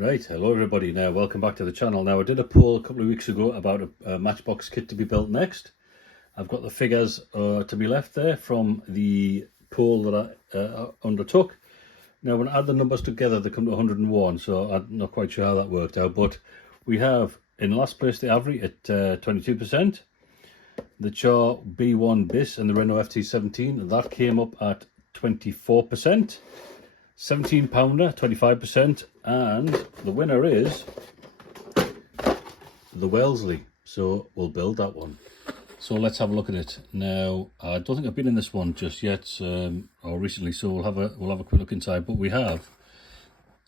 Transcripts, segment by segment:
Right, hello everybody. Now, welcome back to the channel. Now, I did a poll a couple of weeks ago about a Matchbox kit to be built next. I've got the figures to be left there from the poll that I undertook. Now, when I add the numbers together, they come to 101, so I'm not quite sure how that worked out, but we have in last place the Avery at 22%, the Char B1 Bis and the Renault FT17, that came up at 24%. 17 pounder, 25%, and the winner is the Wellesley. So we'll build that one. So let's have a look at it. Now, I don't think I've been in this one just yet, or recently, so we'll have a quick look inside. But we have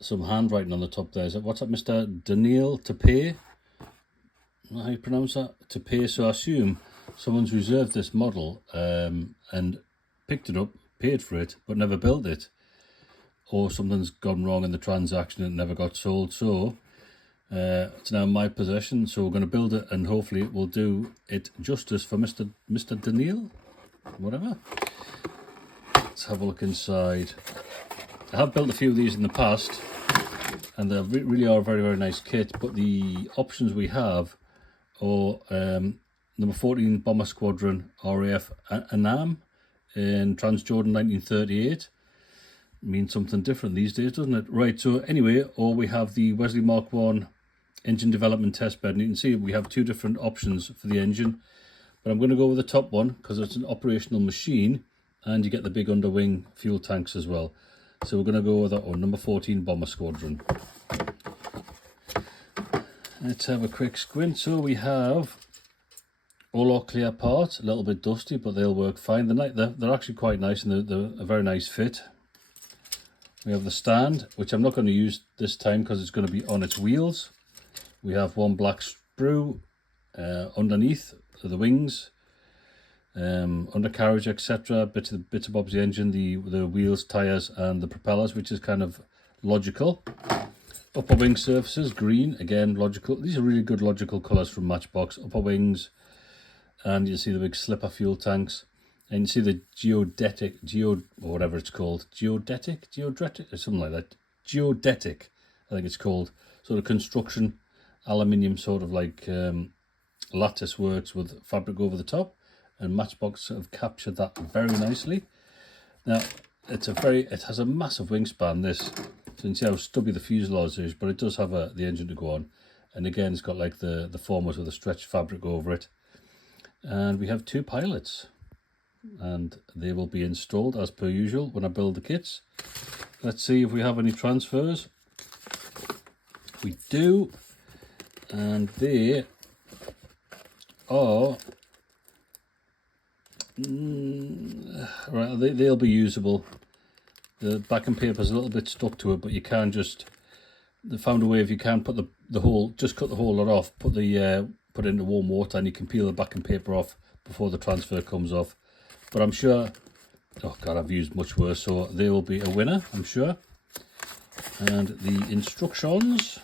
some handwriting on the top there. Is that, what's that, Mr. Daniel Tapé? How you pronounce that? Tapé. So I assume someone's reserved this model and picked it up, paid for it, but never built it. Or something's gone wrong in the transaction and it never got sold. So it's now in my possession. So we're going to build it and hopefully it will do it justice for Mr. Daniel, whatever. Let's have a look inside. I have built a few of these in the past and they really are a very, very nice kit. But the options we have are number 14 Bomber Squadron RAF Annam in Transjordan 1938. Means something different these days, doesn't it? Right, so anyway, or we have the Wellesley Mk.1 engine development test bed, and you can see we have two different options for the engine, but I'm going to go with the top one because it's an operational machine and you get the big underwing fuel tanks as well. So we're going to go with that one, number 14 Bomber Squadron. Let's have a quick squint. So we have all our clear parts, a little bit dusty, but they'll work fine. They're actually quite nice and they're a very nice fit. We have the stand, which I'm not going to use this time because it's going to be on its wheels. We have one black sprue underneath the wings, undercarriage, etc. Bits and bobs the engine, the wheels, tyres and the propellers, which is kind of logical. Upper wing surfaces, green, again logical. These are really good logical colours from Matchbox. Upper wings, and you see the big slipper fuel tanks. And you see the geodetic, or whatever it's called, geodetic, or something like that. Geodetic, I think it's called. Sort of construction, aluminium sort of like lattice works with fabric over the top. And Matchbox have captured that very nicely. Now, it has a massive wingspan, this. So you can see how stubby the fuselage is, but it does have the engine to go on. And again, it's got like the formers with a stretched fabric over it. And we have two pilots. And they will be installed as per usual when I build the kits. Let's see if we have any transfers. We do, and they are right. They'll be usable. The backing paper is a little bit stuck to it, but you can just. They found a way if you can put the whole, just cut the whole lot off, put it into warm water, and you can peel the backing paper off before the transfer comes off. But I'm sure, oh God, I've used much worse, so they will be a winner, I'm sure. And the instructions,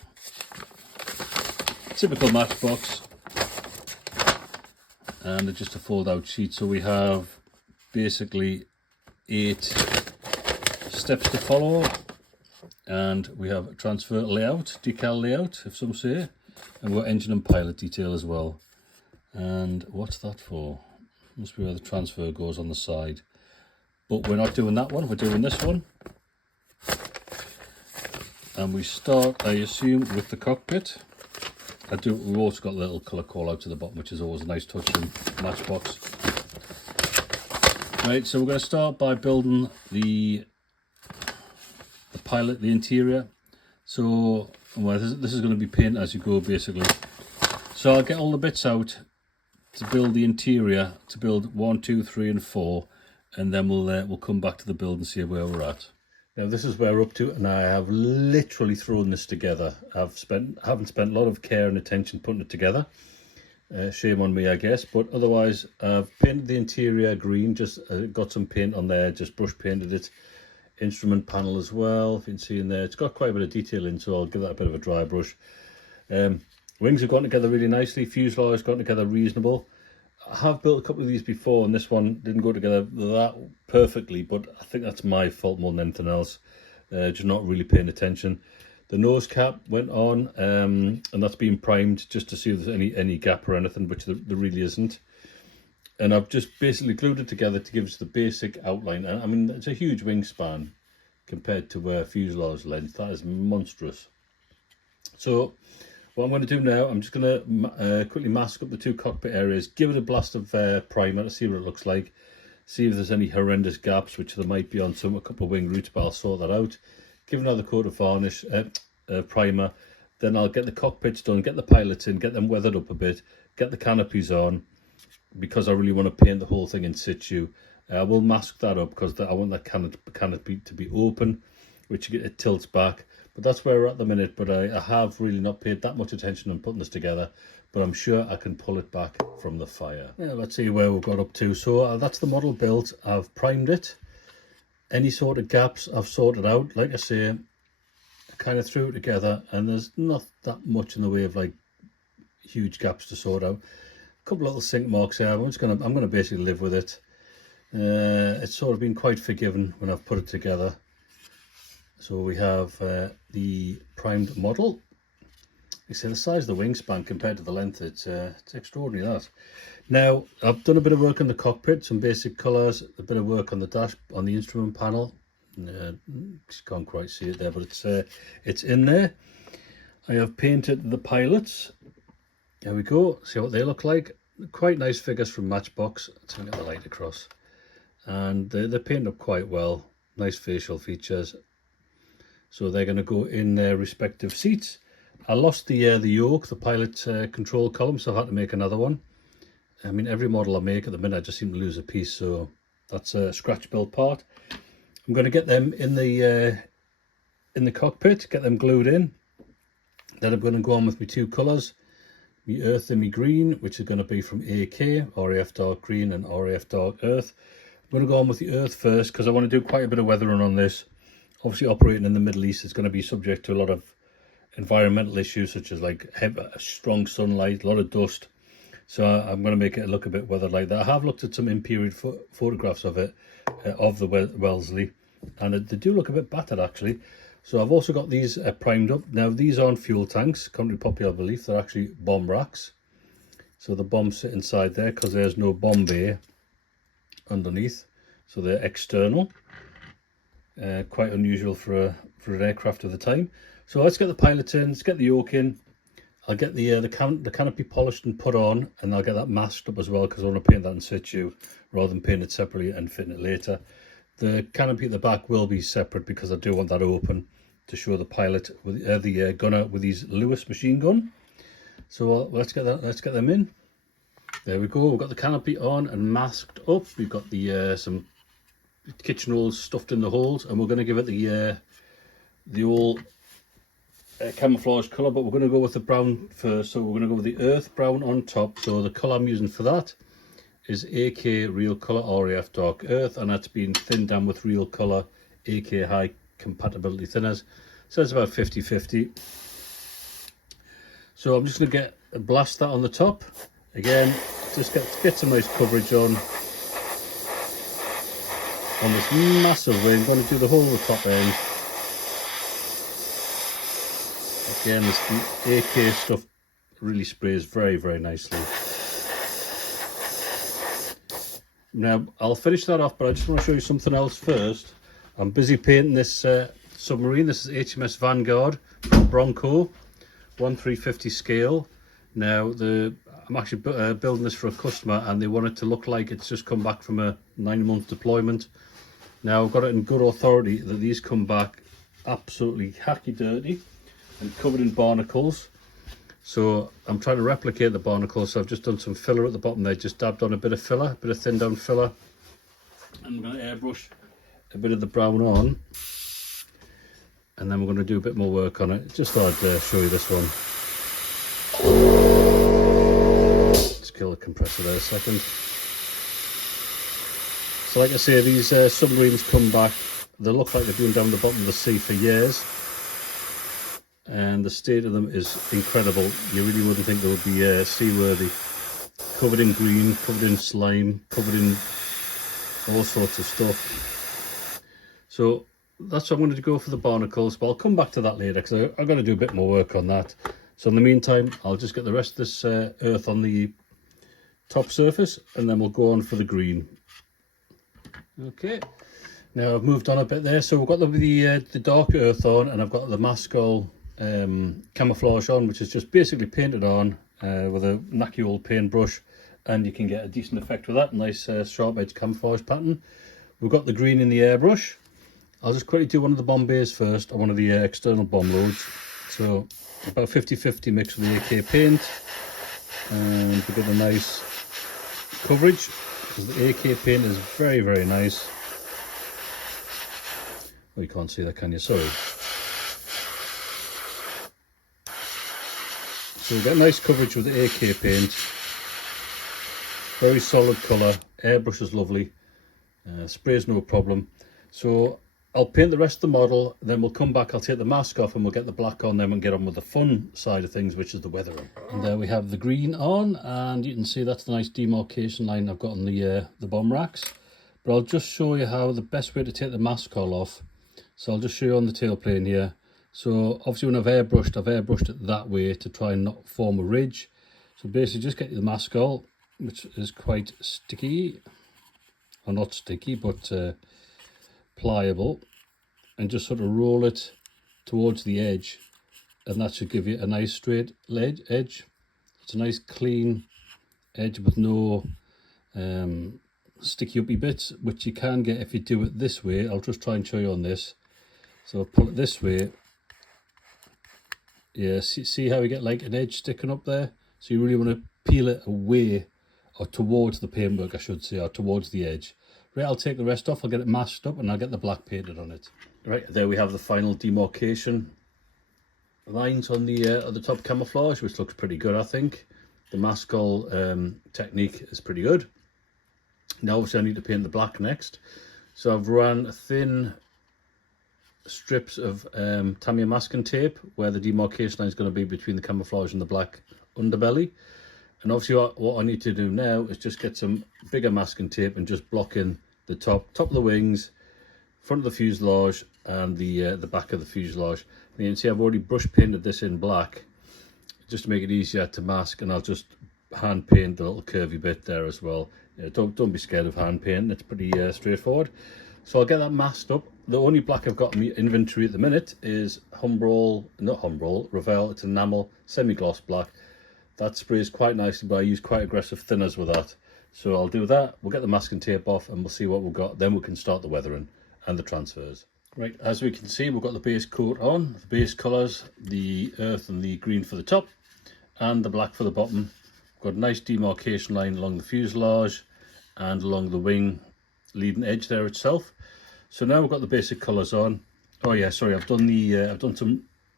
typical Matchbox, and it's just a fold-out sheet. So we have basically 8 steps to follow, and we have a transfer layout, decal layout, if some say, and we've got engine and pilot detail as well. And what's that for? Must be where the transfer goes on the side. But we're not doing that one, we're doing this one. And we start, I assume, with the cockpit. We've also got a little colour call out to the bottom, which is always a nice touch in Matchbox. Right, so we're going to start by building the pilot, the interior. So, well, this is going to be painted as you go, basically. So I'll get all the bits out to build the interior, to build 1, 2, 3 and 4, and then we'll come back to the build and see where we're at. Now this is where we're up to, and I have literally thrown this together. Haven't spent a lot of care and attention putting it together. Shame on me, I guess, but otherwise I've painted the interior green, just got some paint on there, just brush painted it. Instrument panel as well, if you can see in there, it's got quite a bit of detail in, so I'll give that a bit of a dry brush. Wings have gone together really nicely, fuselage has gone together reasonable. I have built a couple of these before and this one didn't go together that perfectly, but I think that's my fault more than anything else. Just not really paying attention. The nose cap went on, and that's been primed just to see if there's any gap or anything, which there really isn't. And I've just basically glued it together to give us the basic outline. And I mean, it's a huge wingspan compared to fuselage length. That is monstrous. So what I'm going to do now, I'm just going to quickly mask up the two cockpit areas, give it a blast of primer to see what it looks like, see if there's any horrendous gaps, which there might be on a couple of wing roots, but I'll sort that out. Give another coat of varnish, primer, then I'll get the cockpits done, get the pilots in, get them weathered up a bit, get the canopies on, because I really want to paint the whole thing in situ. I will mask that up because I want that canopy to be open, which it tilts back. But that's where we're at the minute. But I have really not paid that much attention on putting this together. But I'm sure I can pull it back from the fire. Yeah, let's see where we've got up to. So that's the model built. I've primed it. Any sort of gaps I've sorted out. Like I say, I kind of threw it together, and there's not that much in the way of like huge gaps to sort out. A couple little sink marks here. I'm gonna basically live with it. It's sort of been quite forgiving when I've put it together. So we have the primed model. You see the size of the wingspan compared to the length, it's extraordinary that. Now I've done a bit of work on the cockpit, some basic colours, a bit of work on the dash, on the instrument panel. Can't quite see it there, but it's in there. I have painted the pilots. There we go. See what they look like. Quite nice figures from Matchbox. Let's get the light across. And they're painted up quite well. Nice facial features. So they're going to go in their respective seats. I lost the yoke, the pilot control column, so I had to make another one. I mean, every model I make at the minute, I just seem to lose a piece, so that's a scratch built part. I'm going to get them in the cockpit, get them glued in. Then I'm going to go on with my two colours, my earth and my green, which is going to be from AK, RAF dark green and RAF dark earth. I'm going to go on with the earth first because I want to do quite a bit of weathering on this. Obviously, operating in the Middle East is going to be subject to a lot of environmental issues, such as like strong sunlight, a lot of dust. So I'm going to make it look a bit weathered like that. I have looked at some in-period photographs of it, of the Wellesley, and they do look a bit battered actually. So I've also got these primed up. Now these aren't fuel tanks, contrary to popular belief, they're actually bomb racks. So the bombs sit inside there because there's no bomb bay underneath. So they're external. Quite unusual for an aircraft of the time. So let's get the pilots in, let's get the yoke in. I'll get the canopy polished and put on, and I'll get that masked up as well because I want to paint that in situ rather than paint it separately and fitting it later. The canopy at the back will be separate because I do want that open to show the pilot with the gunner with his Lewis machine gun. So let's get them in. There we go. We've got the canopy on and masked up. We've got the some kitchen rolls stuffed in the holes, and we're going to give it the old camouflage colour, but we're going to go with the brown first. So we're going to go with the earth brown on top. So the colour I'm using for that is AK real colour RAF dark earth, and that's been thinned down with real colour AK high compatibility thinners. So it's about 50-50. So I'm just going to blast that on the top again, just get some nice coverage on this massive wing. I'm going to do the whole of the top end. Again, the AK stuff really sprays very, very nicely. Now, I'll finish that off, but I just want to show you something else first. I'm busy painting this submarine. This is HMS Vanguard from Bronco, 1/350 scale. Now, I'm actually building this for a customer, and they want it to look like it's just come back from a 9-month deployment. Now, I've got it in good authority that these come back absolutely hacky dirty and covered in barnacles. So I'm trying to replicate the barnacles. So I've just done some filler at the bottom there, just dabbed on a bit of filler, a bit of thin down filler. And I'm going to airbrush a bit of the brown on. And then we're going to do a bit more work on it. Just thought I'd show you this one. Just kill the compressor there a second. So like I say, these submarines come back. They look like they've been down the bottom of the sea for years. And the state of them is incredible. You really wouldn't think they would be seaworthy. Covered in green, covered in slime, covered in all sorts of stuff. So that's what I'm going to go for the barnacles, but I'll come back to that later because I've got to do a bit more work on that. So in the meantime, I'll just get the rest of this earth on the top surface, and then we'll go on for the green. Okay, now I've moved on a bit there, so we've got the dark earth on, and I've got the Mascol camouflage on, which is just basically painted on with a knacky old paintbrush, and you can get a decent effect with that. Nice sharp edge camouflage pattern. We've got the green in the airbrush. I'll just quickly do one of the Bombays first, or one of the external bomb loads. So about 50-50 mix with the AK paint, and we get a nice coverage because the AK paint is very, very nice. Oh, you can't see that, can you? Sorry. So we get nice coverage with the AK paint. Very solid colour. Airbrush is lovely. Spray's no problem. So I'll paint the rest of the model, then we'll come back, I'll take the mask off and we'll get the black on, then we'll get on with the fun side of things, which is the weathering. And there we have the green on, and you can see that's the nice demarcation line I've got on the bomb racks. But I'll just show you how the best way to take the mask off. So I'll just show you on the tail plane here. So obviously when I've airbrushed it that way to try and not form a ridge. So basically just get the mask which is quite sticky, or not sticky, but pliable, and just sort of roll it towards the edge, and that should give you a nice straight edge. It's a nice clean edge with no sticky uppy bits, which you can get if you do it this way. I'll just try and show you on this. So I'll pull it this way. Yeah, see how we get like an edge sticking up there? So you really want to peel it away, or towards the paintwork I should say, or towards the edge. Right, I'll take the rest off, I'll get it masked up, and I'll get the black painted on it. Right, there we have the final demarcation lines on the top camouflage, which looks pretty good, I think. The Mascol technique is pretty good. Now obviously I need to paint the black next. So I've run thin strips of Tamiya masking tape where the demarcation line is going to be between the camouflage and the black underbelly. And obviously what I need to do now is just get some bigger masking tape and just block in the top of the wings, front of the fuselage, and the back of the fuselage. And you can see I've already brush painted this in black just to make it easier to mask, and I'll just hand paint the little curvy bit there as well. Yeah, don't be scared of hand painting, it's pretty straightforward. So I'll get that masked up. The only black I've got in my inventory at the minute is Ravel, it's enamel semi-gloss black. That sprays quite nicely, but I use quite aggressive thinners with that. So I'll do that, we'll get the masking tape off, and we'll see what we've got. Then we can start the weathering and the transfers. Right, as we can see, we've got the base coat on, the base colours, the earth and the green for the top, and the black for the bottom. We've got a nice demarcation line along the fuselage and along the wing leading edge there itself. So now we've got the basic colours on. Oh yeah, sorry, I've done the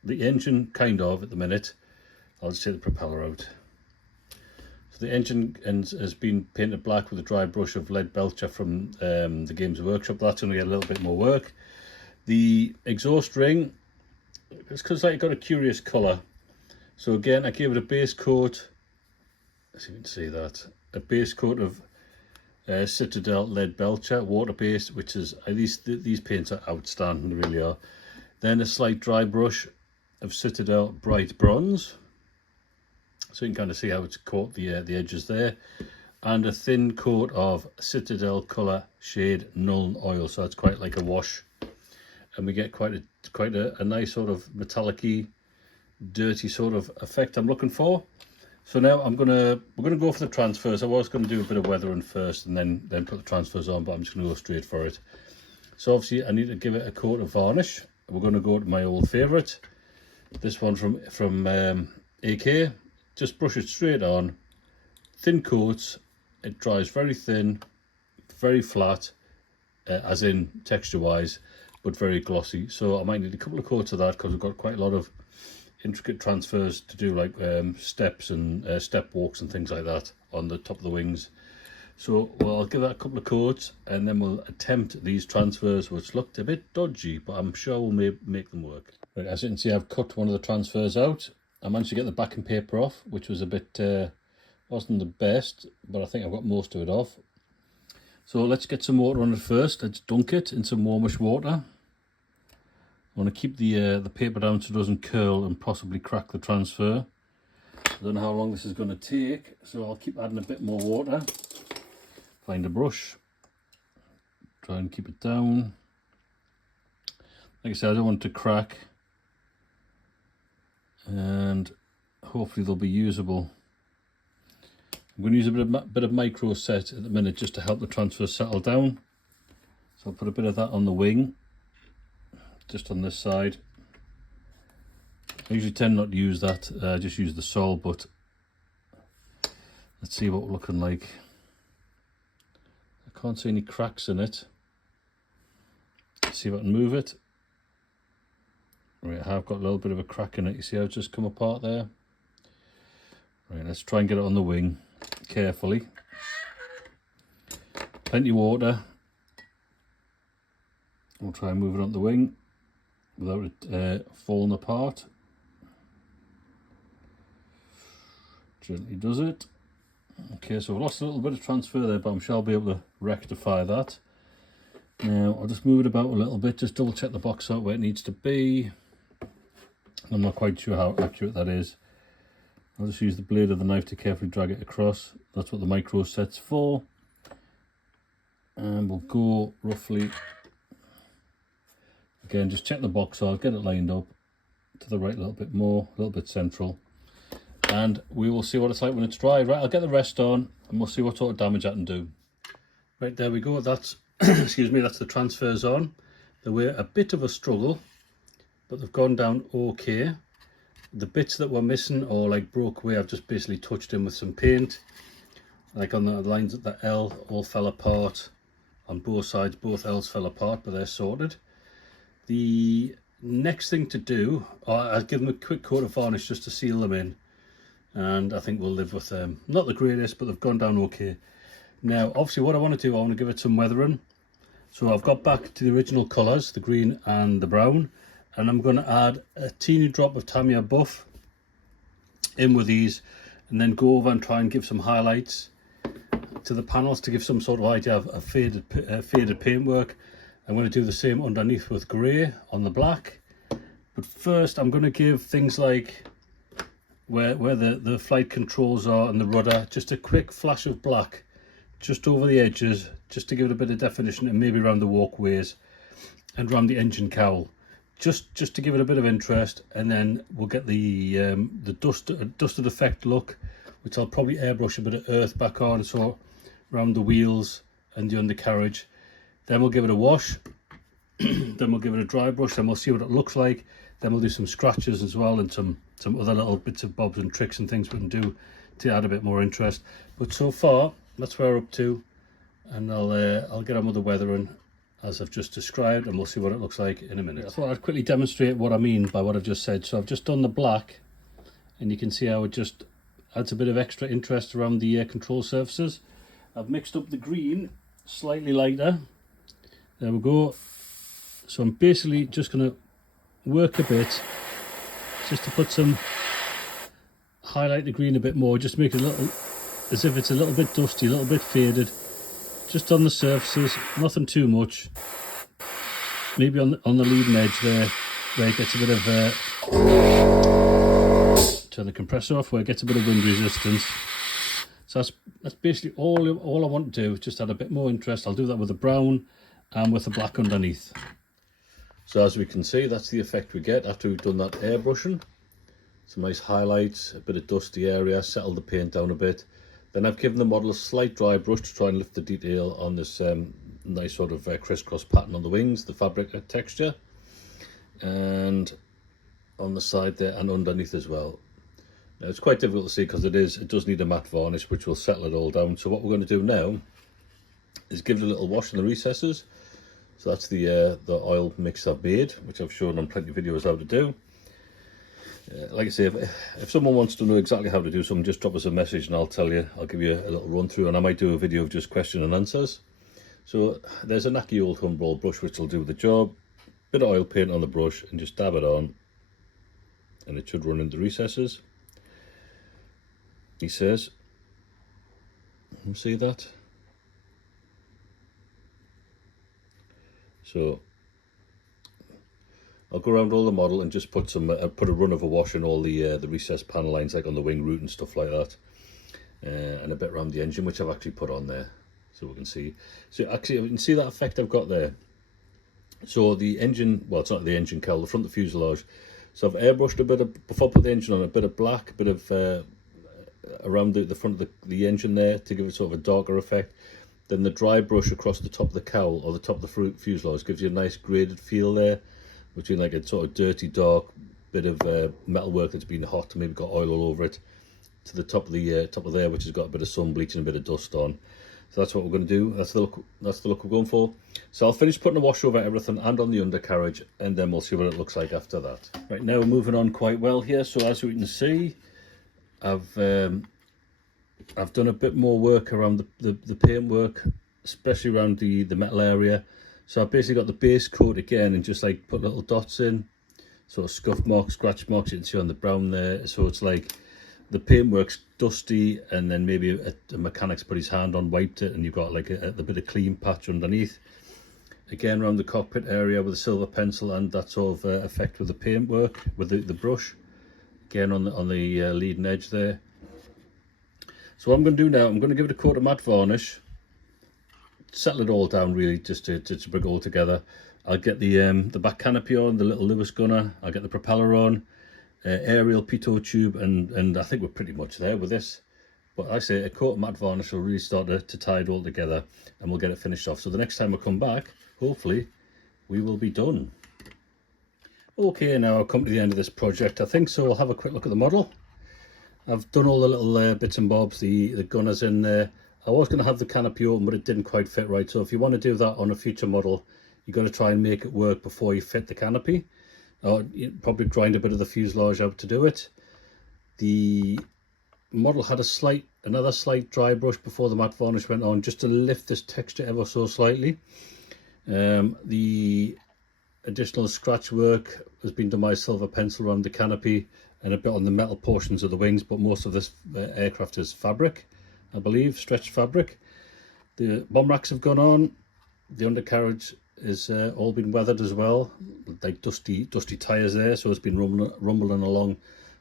engine kind of at the minute. I'll just take the propeller out. So the engine has been painted black with a dry brush of lead belcher from the Games Workshop. That's going to get a little bit more work. The exhaust ring, it's because it's got a curious colour. So again, I gave it a base coat. Let's see if you can see that. A base coat of Citadel lead belcher, water based, which is these paints are outstanding, they really are. Then a slight dry brush of Citadel bright bronze. So you can kind of see how it's caught the edges there, and a thin coat of Citadel Colour Shade Nuln Oil. So it's quite like a wash, and we get quite a nice sort of metallic-y, dirty sort of effect I'm looking for. So now we're gonna go for the transfers. I was going to do a bit of weathering first and then put the transfers on, but I'm just going to go straight for it. So obviously I need to give it a coat of varnish. We're going to go to my old favourite, this one from AK. Just brush it straight on, thin coats. It dries very thin, very flat, as in texture wise, but very glossy. So I might need a couple of coats of that because we've got quite a lot of intricate transfers to do, like steps and step walks and things like that on the top of the wings. So I'll give that a couple of coats, and then we'll attempt these transfers, which looked a bit dodgy, but I'm sure we'll make them work. Right, as you can see, I've cut one of the transfers out. I managed to get the backing paper off, which was a bit, wasn't the best, but I think I've got most of it off. So let's get some water on it first. Let's dunk it in some warmish water. I want to keep the paper down so it doesn't curl and possibly crack the transfer. I don't know how long this is going to take, so I'll keep adding a bit more water. Find a brush, try and keep it down. Like I said, I don't want it to crack, and hopefully they'll be usable. I'm going to use a bit of micro set at the minute just to help the transfer settle down. So I'll put a bit of that on the wing, just on this side. I usually tend not to use that, just use the sole, but let's see what we're looking like. I can't see any cracks in it. Let's see if I can move it. Right, I have got a little bit of a crack in it. You see how it's just come apart there? Right, let's try and get it on the wing carefully. Plenty of water. We'll try and move it on the wing without it falling apart. Gently does it. Okay, so I've lost a little bit of transfer there, but I'm sure I'll be able to rectify that. Now I'll just move it about a little bit, just double check the box out where it needs to be. I'm not quite sure how accurate that is. I'll just use the blade of the knife to carefully drag it across. That's what the micro set's for. And we'll go roughly, again, just check the box out, get it lined up to the right a little bit more, a little bit central. And we will see what it's like when it's dry. Right, I'll get the rest on and we'll see what sort of damage I can do. Right, there we go. That's, excuse me, that's the transfers on. They were a bit of a struggle, but they've gone down okay. The bits that were missing or like broke away, I've just basically touched in with some paint. Like on the lines at the L, all fell apart. On both sides, both L's fell apart, but they're sorted. The next thing to do, I'll give them a quick coat of varnish just to seal them in. And I think we'll live with them. Not the greatest, but they've gone down okay. Now, obviously what I want to do, I want to give it some weathering. So I've got back to the original colours, the green and the brown. And I'm going to add a teeny drop of Tamiya buff in with these. And then go over and try and give some highlights to the panels to give some sort of idea of a faded paintwork. I'm going to do the same underneath with grey on the black. But first I'm going to give things like where the flight controls are and the rudder, just a quick flash of black just over the edges, just to give it a bit of definition, and maybe around the walkways and around the engine cowl, just to give it a bit of interest. And then we'll get the dusted effect look, which I'll probably airbrush a bit of earth back on, so around the wheels and the undercarriage. Then we'll give it a wash. Then we'll give it a dry brush, and we'll see what it looks like. Then we'll do some scratches as well, and some other little bits of bobs and tricks and things we can do to add a bit more interest. But so far, that's where we're up to, and I'll get on with the weathering as I've just described, and we'll see what it looks like in a minute. I thought I'd quickly demonstrate what I mean by what I've just said. So I've just done the black, and you can see how it just adds a bit of extra interest around the control surfaces. I've mixed up the green slightly lighter. There we go. So I'm basically just going to work a bit just to put some, highlight the green a bit more, just make it a little, as if it's a little bit dusty, a little bit faded, just on the surfaces, nothing too much. Maybe on the leading edge there, where it gets a bit of, turn the compressor off, where it gets a bit of wind resistance. So that's basically all I want to do, just add a bit more interest. I'll do that with the brown and with the black underneath. So as we can see, that's the effect we get after we've done that airbrushing. Some nice highlights, a bit of dusty area, settled the paint down a bit. Then I've given the model a slight dry brush to try and lift the detail on this nice sort of crisscross pattern on the wings, the fabric texture, and on the side there and underneath as well. Now it's quite difficult to see because it does need a matte varnish, which will settle it all down. So what we're going to do now is give it a little wash in the recesses. So that's the oil mix I've made, which I've shown on plenty of videos how to do. Like I say, if someone wants to know exactly how to do something, just drop us a message and I'll tell you. I'll give you a little run through, and I might do a video of just question and answers. So there's a knacky old Humbrol brush which will do the job. Bit of oil paint on the brush and just dab it on, and it should run into recesses, he says. You see that? So I'll go around all the model and just put put a run of a wash in all the recessed panel lines, like on the wing root and stuff like that, and a bit around the engine, which I've actually put on there, so we can see. So actually, you can see that effect I've got there. So the engine, well, it's not the engine cowl, the front of the fuselage. So I've airbrushed a bit of, before I put the engine on, a bit of black, a bit of around the front of the engine there to give it sort of a darker effect. Then the dry brush across the top of the cowl or the top of the fuselage gives you a nice graded feel there, between like a sort of dirty, dark bit of metalwork that's been hot and maybe got oil all over it, to the top of there, which has got a bit of sun bleach and a bit of dust on. So that's what we're going to do. That's the look we're going for. So I'll finish putting a wash over everything and on the undercarriage, and then we'll see what it looks like after that. Right, now we're moving on quite well here. So as you can see, I've done a bit more work around the paint work, especially around the metal area. So I've basically got the base coat again and just like put little dots in, sort of scuff marks, scratch marks you can see on the brown there. So it's like the paintwork's dusty, and then maybe a mechanic's put his hand on, wiped it, and you've got like a bit of clean patch underneath. Again, around the cockpit area with a silver pencil and that sort of effect with the paintwork, with the brush. Again on the leading edge there. So what I'm going to do now, I'm going to give it a coat of matte varnish, settle it all down really, just to bring it all together. I'll get the back canopy on, the little Lewis gunner, I'll get the propeller on, aerial pitot tube, and I think we're pretty much there with this. But I say a coat of matte varnish will really start to tie it all together, and we'll get it finished off. So the next time I come back, hopefully, we will be done. Okay, now I've come to the end of this project, I think, so I'll have a quick look at the model. I've done all the little bits and bobs, the gunners in there. I was going to have the canopy open, but it didn't quite fit right. So if you want to do that on a future model, you've got to try and make it work before you fit the canopy. Or you probably grind a bit of the fuselage out to do it. The model had another slight dry brush before the matte varnish went on, just to lift this texture ever so slightly. The additional scratch work has been done by silver pencil around the canopy and a bit on the metal portions of the wings, but most of this aircraft is fabric, I believe, stretched fabric. The bomb racks have gone on. The undercarriage is all been weathered as well, like dusty tyres there, so it's been rumbling along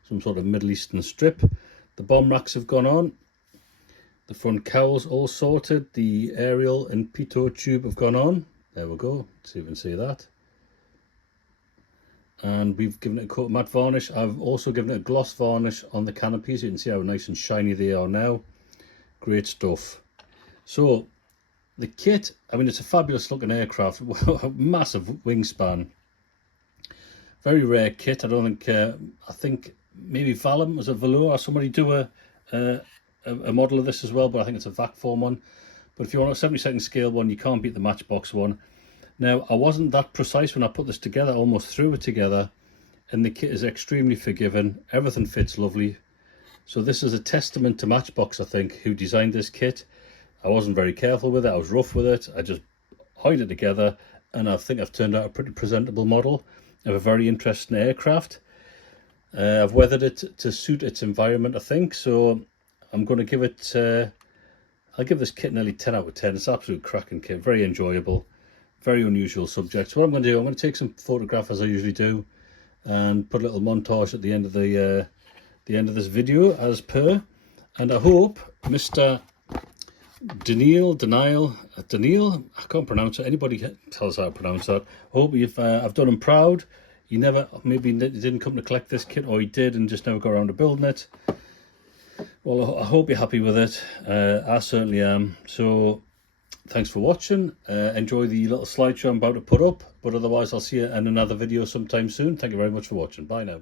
some sort of Middle Eastern strip. The bomb racks have gone on. The front cowls all sorted. The aerial and pitot tube have gone on. There we go, so you can see that. And we've given it a coat of matte varnish. I've also given it a gloss varnish on the canopies. You can see how nice and shiny they are now. Great stuff. So the kit, I mean, it's a fabulous looking aircraft, massive wingspan, very rare kit. I don't think, I think maybe Valum was a velour or somebody do a model of this as well, but I think it's a vac form one. But if you want a 72nd scale one, you can't beat the Matchbox one. Now, I wasn't that precise when I put this together, I almost threw it together, and the kit is extremely forgiving. Everything fits lovely. So this is a testament to Matchbox, I think, who designed this kit. I wasn't very careful with it, I was rough with it, I just hired it together, and I think I've turned out a pretty presentable model of a very interesting aircraft. I've weathered it to suit its environment, I think, so I'm going to give it, I'll give this kit nearly 10 out of 10. It's an absolute cracking kit, very enjoyable, very unusual subject. So what I'm going to do, I'm going to take some photographs as I usually do, and put a little montage at the end of this video as per, and I hope Mr. Daniil, I can't pronounce it. Anybody tell us how to pronounce that. Hope I've done him proud. He maybe didn't come to collect this kit, or he did and just never got around to building it. Well, I hope you're happy with it. I certainly am. So thanks for watching. Enjoy the little slideshow I'm about to put up, but otherwise I'll see you in another video sometime soon. Thank you very much for watching. Bye now.